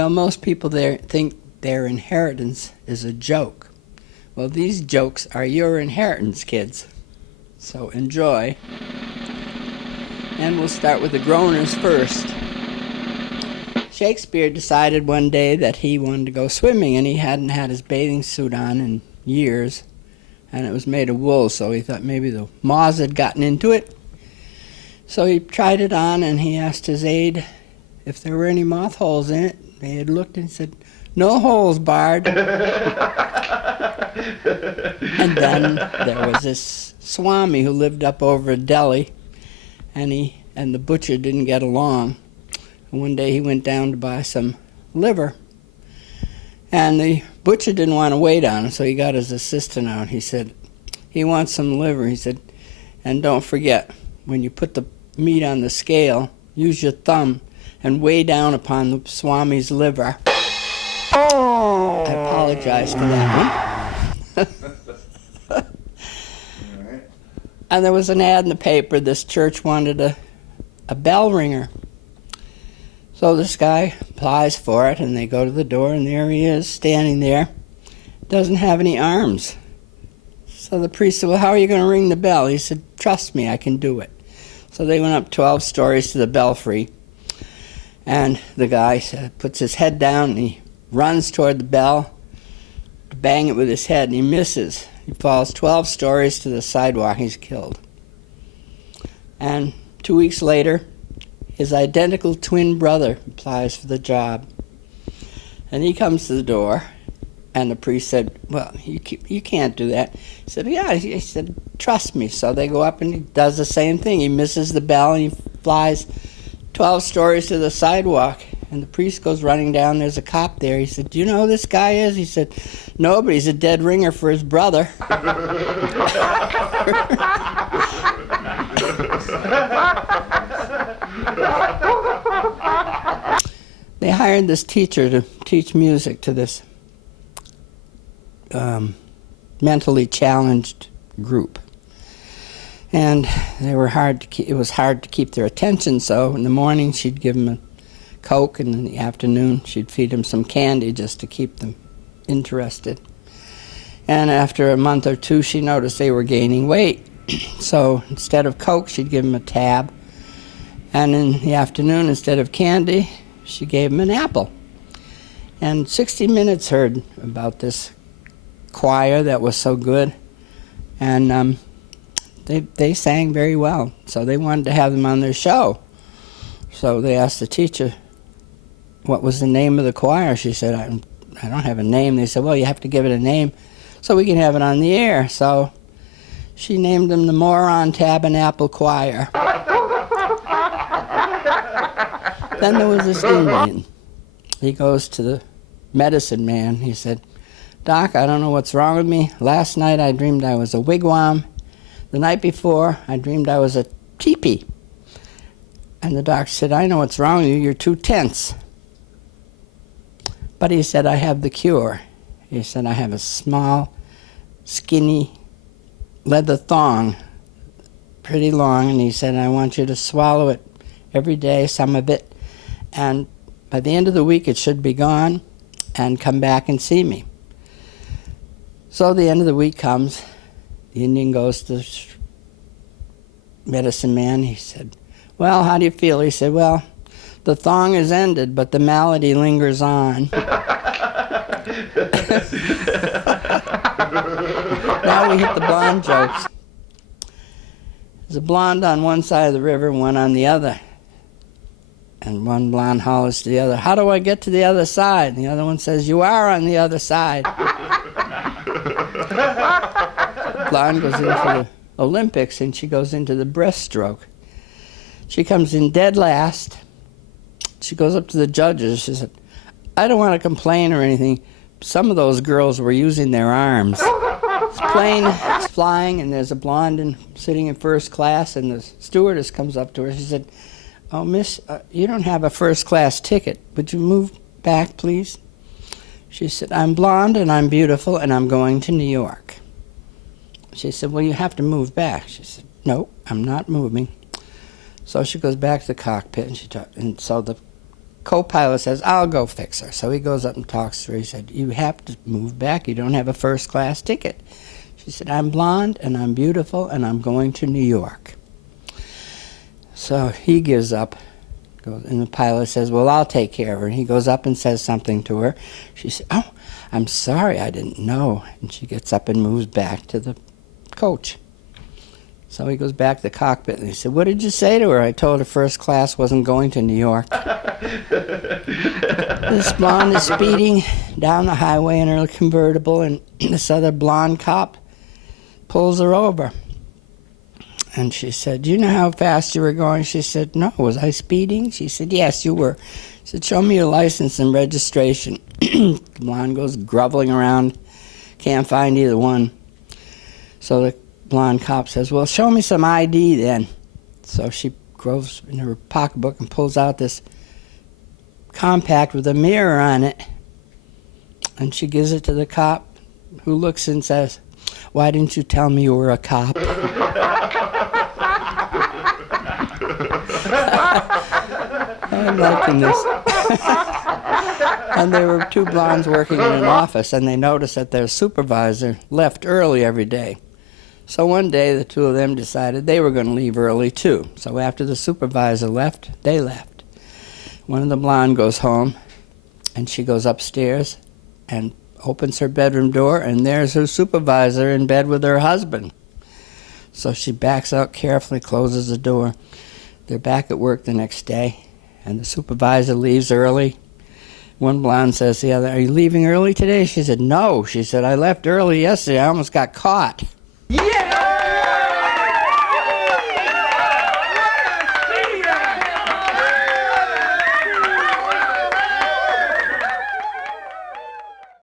Well, most people there think their inheritance is a joke. Well, these jokes are your inheritance, kids. So enjoy. And we'll start with the groaners first. Shakespeare decided one day that he wanted to go swimming, and he hadn't had his bathing suit on in years, and it was made of wool, so he thought maybe the moths had gotten into it. So he tried it on, and he asked his aide if there were any moth holes in it. They had looked and said, "No holes, Bard." And then there was this Swami who lived up over Delhi, and the butcher didn't get along. And one day he went down to buy some liver, and the butcher didn't want to wait on him, so he got his assistant out. He said, "He wants some liver." He said, "And don't forget, when you put the meat on the scale, use your thumb and weigh down upon the Swami's liver." I apologize for that one. And there was an ad in the paper. This church wanted a bell ringer. So this guy applies for it, and they go to the door, and there he is, standing there. Doesn't have any arms. So the priest said, "Well, how are you going to ring the bell?" He said, "Trust me, I can do it." So they went up 12 stories to the belfry, and the guy puts his head down, and he runs toward the bell to bang it with his head, and he misses. He falls 12 stories to the sidewalk. He's killed. And 2 weeks later, his identical twin brother applies for the job. And he comes to the door, and the priest said, "Well, you can't do that." He said, "Yeah." He said, "Trust me." So they go up, and he does the same thing. He misses the bell, and he flies 12 stories to the sidewalk. And the priest goes running down. There's a cop there. He said, "Do you know who this guy is?" He said, "No, but he's a dead ringer for his brother." They hired this teacher to teach music to this mentally challenged group. And they were it was hard to keep their attention, so in the morning she'd give them a Coke, and in the afternoon she'd feed them some candy just to keep them interested. And after a month or two, she noticed they were gaining weight. So instead of Coke, she'd give them a tab. And in the afternoon, instead of candy, she gave them an apple. And 60 Minutes heard about this choir that was so good. And they sang very well. So they wanted to have them on their show. So they asked the teacher, what was the name of the choir? She said, I don't have a name. They said, well, you have to give it a name so we can have it on the air. So she named them the Moron Tabernacle Choir. Then there was this Indian. He goes to the medicine man. He said, Doc, I don't know what's wrong with me. Last night I dreamed I was a wigwam. The night before I dreamed I was a teepee. And the doctor said, I know what's wrong with you. You're too tense. But he said, I have the cure. He said, I have a small, skinny leather thong, pretty long, and he said, I want you to swallow it every day, some of it, and by the end of the week it should be gone, and come back and see me. So the end of the week comes. The Indian goes to the medicine man. He said, well, how do you feel? He said, well, the thong is ended, but the malady lingers on. Now we hit the blonde jokes. There's a blonde on one side of the river and one on the other. And one blonde hollers to the other, how do I get to the other side? And the other one says, you are on the other side. Blonde goes into the Olympics, and she goes into the breaststroke. She comes in dead last. She goes up to the judges. She said, I don't want to complain or anything. Some of those girls were using their arms. This plane is flying, and there's a blonde sitting in first class, and the stewardess comes up to her. She said, oh, miss, you don't have a first-class ticket. Would you move back, please? She said, I'm blonde, and I'm beautiful, and I'm going to New York. She said, well, you have to move back. She said, no, I'm not moving. So she goes back to the cockpit, and so the co-pilot says, I'll go fix her. So he goes up and talks to her. He said, you have to move back. You don't have a first-class ticket. She said, I'm blonde, and I'm beautiful, and I'm going to New York. So he gives up, and the pilot says, well, I'll take care of her. And he goes up and says something to her. She said, oh, I'm sorry, I didn't know. And she gets up and moves back to the coach. So he goes back to the cockpit, and he said, what did you say to her? I told her first class wasn't going to New York. This blonde is speeding down the highway in her convertible, and this other blonde cop pulls her over. And she said, do you know how fast you were going? She said, no. Was I speeding? She said, yes, you were. She said, show me your license and registration. The blonde goes groveling around, can't find either one. So the blonde cop says, well, show me some ID then. So she goes in her pocketbook and pulls out this compact with a mirror on it. And she gives it to the cop, who looks and says, why didn't you tell me you were a cop? I'm liking this. And there were two blondes working in an office, and they noticed that their supervisor left early every day. So one day, the two of them decided they were going to leave early, too. So after the supervisor left, they left. One of the blonde goes home, and she goes upstairs and opens her bedroom door, and there's her supervisor in bed with her husband. So she backs out carefully, closes the door. They're back at work the next day, and the supervisor leaves early. One blonde says to the other, are you leaving early today? She said, no. She said, I left early yesterday. I almost got caught. Yeah!